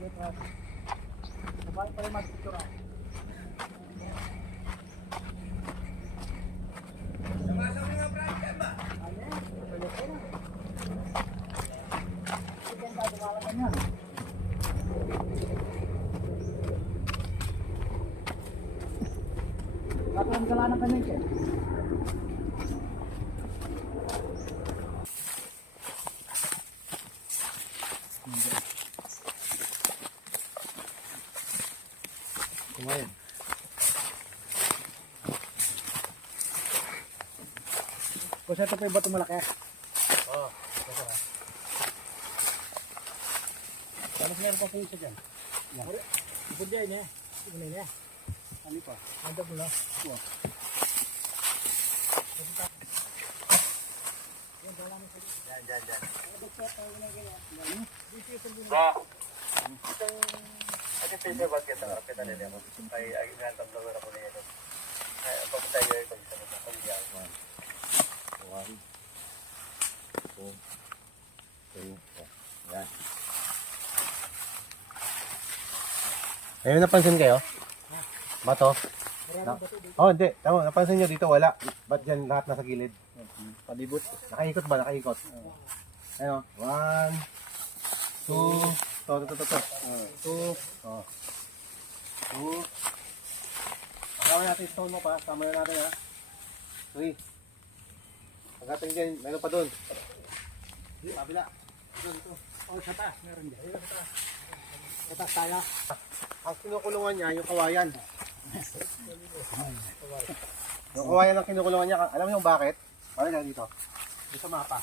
Sabay pa rin mag-picture. Kapag gala ng kanyang kaya. Kung sa ito pa yung bato malaki. Oo. Tapos meron pa po isa dyan. Yan. Ipod dyan niya. Ipod na niya. Ano pa? Anda mo na. Kuha. Yan, yan, yan. Ba? Kasi paper bag kita, kita nila mo. Ay, ay, nga tamdaw na ako na yan. Ay, pagkatay ko ito, isa na pagbiyan. One, two, three, four. Yan. Ayun, napansin kayo? Bato? Na oh, hindi. Tama, napansin nyo dito, wala. Ba't dyan lahat nasa gilid? Palibot. Nakaikot ba? Nakaikot. Ayun, one, two, to, to, to, to, to. Two, oh. Two. Kasama natin yung stone mo pa. Kasama na natin ha. Three. Pagkating dyan, meron pa doon. Kabila. Doon, ito. Oh, sa taas. Meron dyan. Sa taas tayo. Ang kinukulungan niya, yung kawayan. yung kawayan ang kinukulungan niya. Alam mo yung bakit? Para na dito. Dito sa mapa.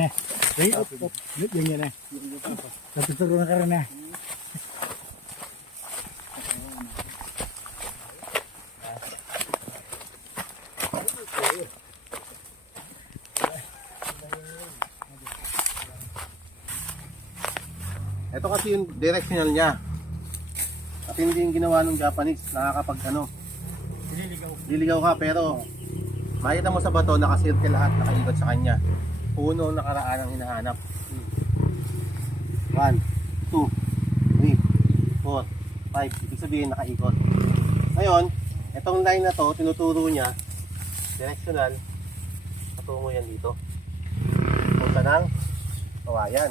Eh, wait, up, up. Yun, yun yan eh. Natuturo na ka rin eh. Ito kasi yung directional niya. At hindi yung ginawa ng Japanese. Nakakapag ano. Nililigaw. Liligaw ka pero makita mo sa bato nakasirkel lahat nakaikot sa kanya. Puno ang nakaraan ang hinahanap. 1, 2, 3, 4, 5. Ibig sabihin nakaikot. Ngayon, itong line na to, tinuturo niya, directional, patungo yan dito. Punta ng kawayan.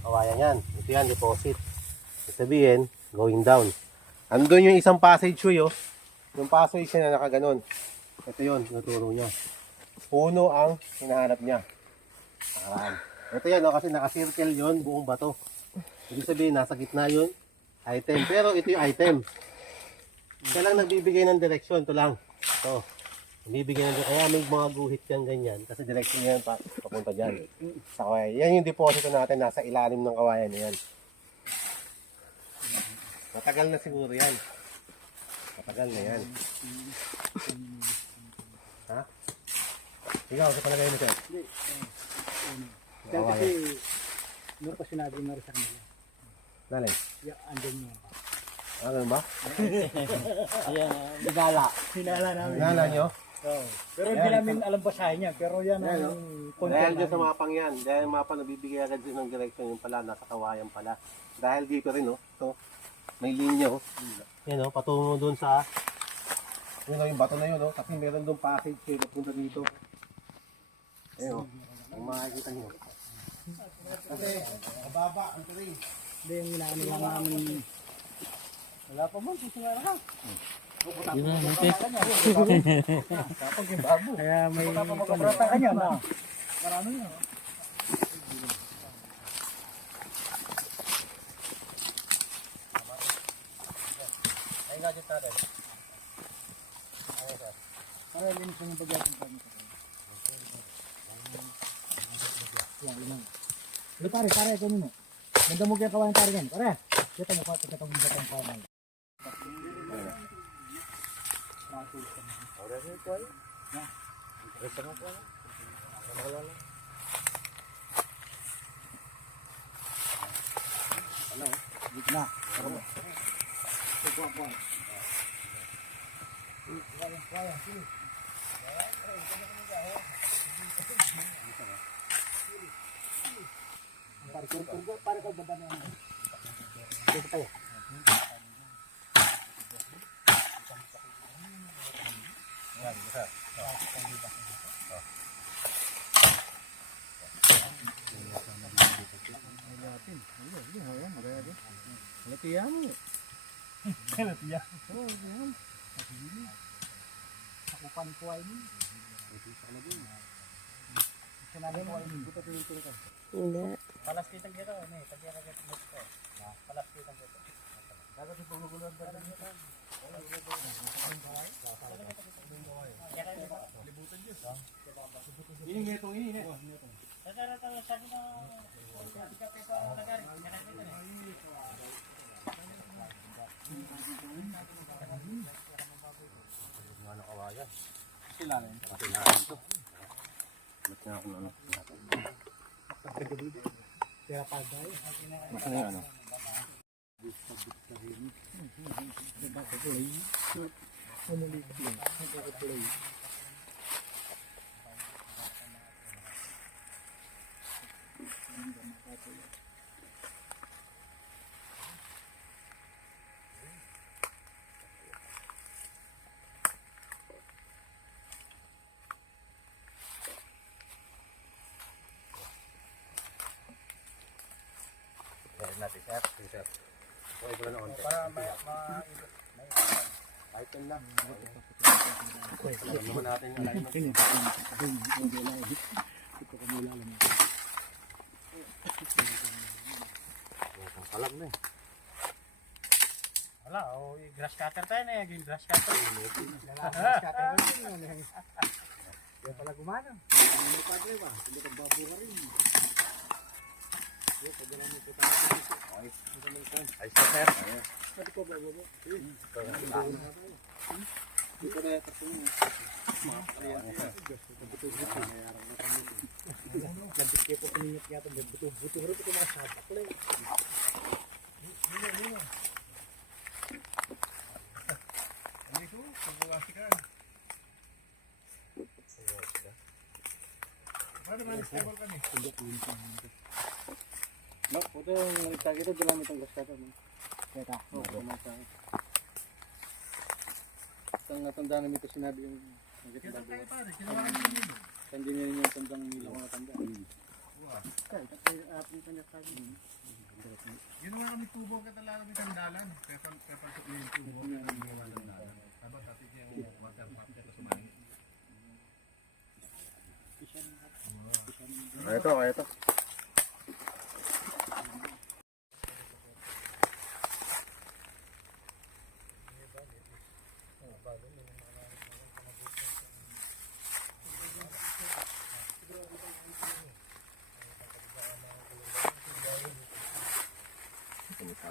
Kawayan yan. Yan, deposit. Sabihin, going down. Andun yung isang passageway oh. Yung passage na nakaganon. Ito yun, tinuturo niya. Puno ang hinahanap niya. Nakaraan. Ito yan, no, kasi nakasircle yun, buong bato. Ibig sabihin, nasa gitna yun, item. Pero ito yung item. Siya lang nagbibigay ng direksyon. Ito lang. Ito. Nagbibigay ng Kaya may mga guhit yan ganyan. Kasi direksyon yan pa, papunta dyan. Sa kawayan. Yan yung deposito natin. Nasa ilalim ng kawayan na yan. Matagal na siguro yan. Matagal na yan. Ha? Ikaw, sa palagay mo siya. Hindi. Dahil kasi, nung pa sinabi mo rin sa kanila, Nalay. ya, andun yun. Ano ba? Ayan, nagala. Hinala namin. Nala nyo? Oo. Pero hindi namin alam basahin niya. Pero yan Yan, ang Dahil content dyan sa namin. mapang yan. Dahil yung mapa nabibigay agad din ng direksyon yung pala, nasa kawayan pala. Dahil dito rin, oh. So, may linya, oh. Yan, oh. Patungo dun sa... Yun, oh, yung bato na yun, oh. Kasi meron dun passage kayo punta dito. Ayun, oh. Ang makikita nyo. Kasi, mababa ang terrain. Hindi yung inaano lang namin. Wala pa man, susunod na ka. Kapag yung babo. Kaya may kumrata ka niya na. Marami na. Ay, gadget natin. Para linis yung bagyatin pa nito. Yan, yun. Pero pare, pare, ito nyo. Ganda mo kaya kawain pare yan. Pare, kita mo pa, kita mo ba itong pare. Gitna. Pare kurgo, pare baba na. Dito tayo. Latihan mo. Kalatiya. Oo, yan. Akupan ko ay ni. Sinabi mo ay ni. Buto tuloy ka. Hindi. Palas kitang gito, ni. Tagya ka gito mo. Palas kitang gito. Dapat si pumuguluan pa rin ito. Ini Ano kawayan? Sila rin. Kailangan to. Ba't nga ako ano? Kaya pa dahil. Ba't nga ano? Kaya natin, sir. Sige, sir. Okay ko lang na konti. Para ma... ma Item lang. Alam naman natin yung alignment. Ang kalam na eh. Wala, oh, grass cutter tayo na yung grass cutter. Grass cutter mo yun. Yan pala gumana. Ano pa rin ba? Hindi ka babo ka rin. Ayos na, sir. Pwede ko No, puto yung nagtag ito, dalang itong gas cutter. Kaya Oo, kumasa. Isang natanda namin ito sinabi yung nagit na bago. Hindi niya yung tandang nila ko natanda. Kaya, kaya apin ka na sabi. Yun mga kami tubo ka talaga may sandalan. Pepal, pepal sa yung tubo ka ng mga sandalan. Dapat dati yung water pump ka sa mani. Kaya ito,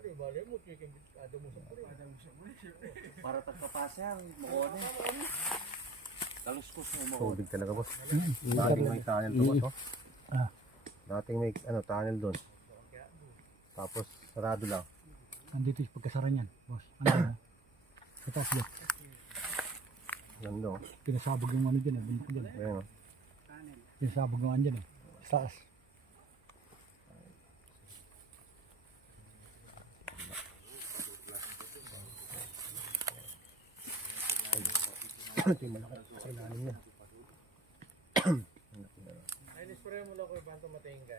Hindi, bali mo, chicken ada mo sa. Para tagpapasang, mukone. Taluskos mo mo. Tubig talaga, boss. Dating may tunnel to, boss. oh. Ah. Dating may ano, tunnel doon. Tapos, sarado lang. Nandito yung pagkasara niyan, boss. Ano? Sa taas dyan. Ganda, oh. Pinasabog yung ano dyan, eh. Bundok dyan. Ayan, oh. Pinasabog yung ano dyan, eh. Sa taas. Ito yung malaki. Kailangan niya. Ay, nispray mo lang ko yung banto matingga.